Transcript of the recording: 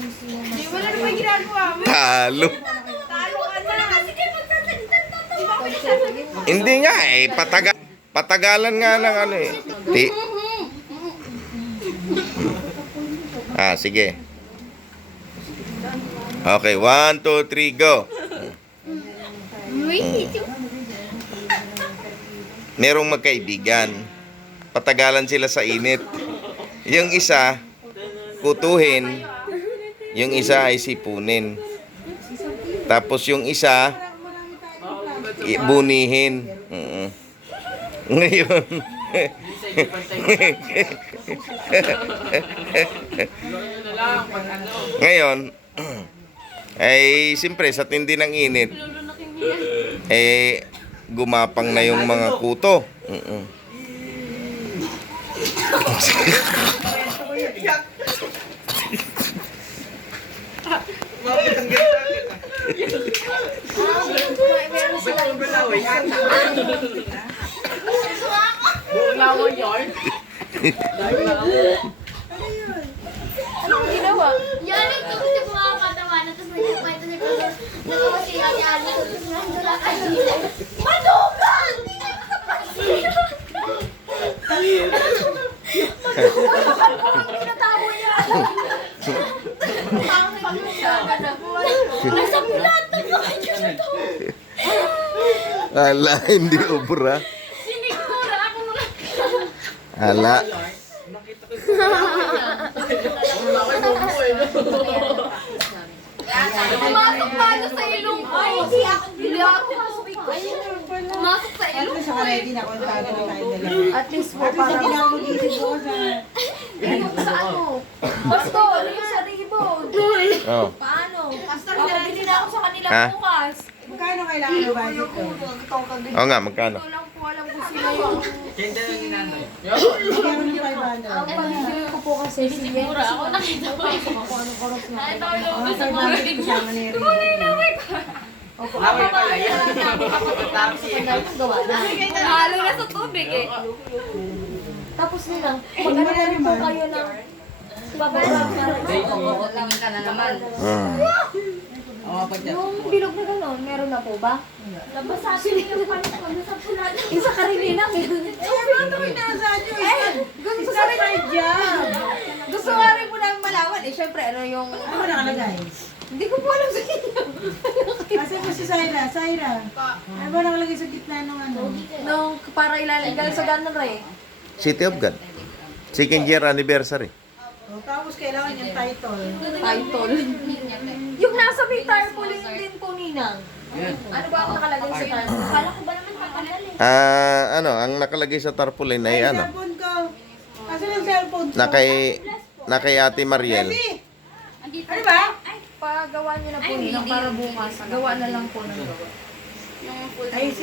Di wala na pa ginagawa mo. Talo. Talo ka na. Sige, magsasalita. Di ba ako nagsasalita? Hindi nga eh. Patagalan nga ng ano eh. Sige. Okay, 1, 2, 3, go. Merong magkaibigan. Patagalan sila sa init. Yung isa, kutuhin. Yung isa ay sipunin. Tapos yung isa, bunihin. Ngayon. Ngayon, ay siyempre sa tindi ng init, gumapang na yung mga kuto. Anong ginawa? Yan ito kasi pumapatawanan tapos nagkukwento niya kasi nakawasiya niya ano tapos nandala ka dito. Madugan! Hindi na nakapansin! Madugan po ang tinatawa niya. Nasa bulata pa kayo na to. Ala, hindi obra. Sinigura ako nung Ala. pumasok pa ano sa ilong ko. Hindi ako pumasok sa ilong ko. At least po, para magising ko sa... Yung sa ano? Pasto, ano yung sa ribon? Oh. Paano? Pastor, hindi na ako sa kanila Ha? bukas. Magkano kailangan ng budget ko? Oo nga, magkano? Ito lang po alam ko sila yung... Bigyan ko ng 500. Ang pag-ibig ko po kasi si Yen. Ako nakita ko yung... Nakita ko yung... Ang 500 kasama na yung Opo, ako pala yan. Nahalo na sa tubig eh. Tapos nila, mag-ano na rin po kayo ng... Tingin ka na naman. Yung bilog na gano'n, meron na po ba? Labasasin niyo yung panis ko sa pulad. Isa ka rin na, meron. Ito inaasahan nyo eh. Gusto ko rin my job. Gusto nga rin po namin malaman eh. Siyempre, ano yung... Ano ba nakalagay? Hindi ko po alam sa inyo. Kasi mo si Syra. Syra. Ano ba nakalagay sa gitna ng ano? Nung para ilalagay sa gano'n rin. City of God. Second year anniversary. Tapos kailangan yung title. Title. Yung nasa may tarpaulin din po, Ninang. Ano ba ang nakalagay sa tarpaulin? Akala ko ba naman papadali? Ang nakalagay sa tarpaulin ay Ay, cellphone ko. Kasi yung cellphone ko. na kay Ate Mariel. Kasi, ano ba? Pagawa niyo na po, Ninang, para bukas. Gawa na lang po ng gawa. Ay,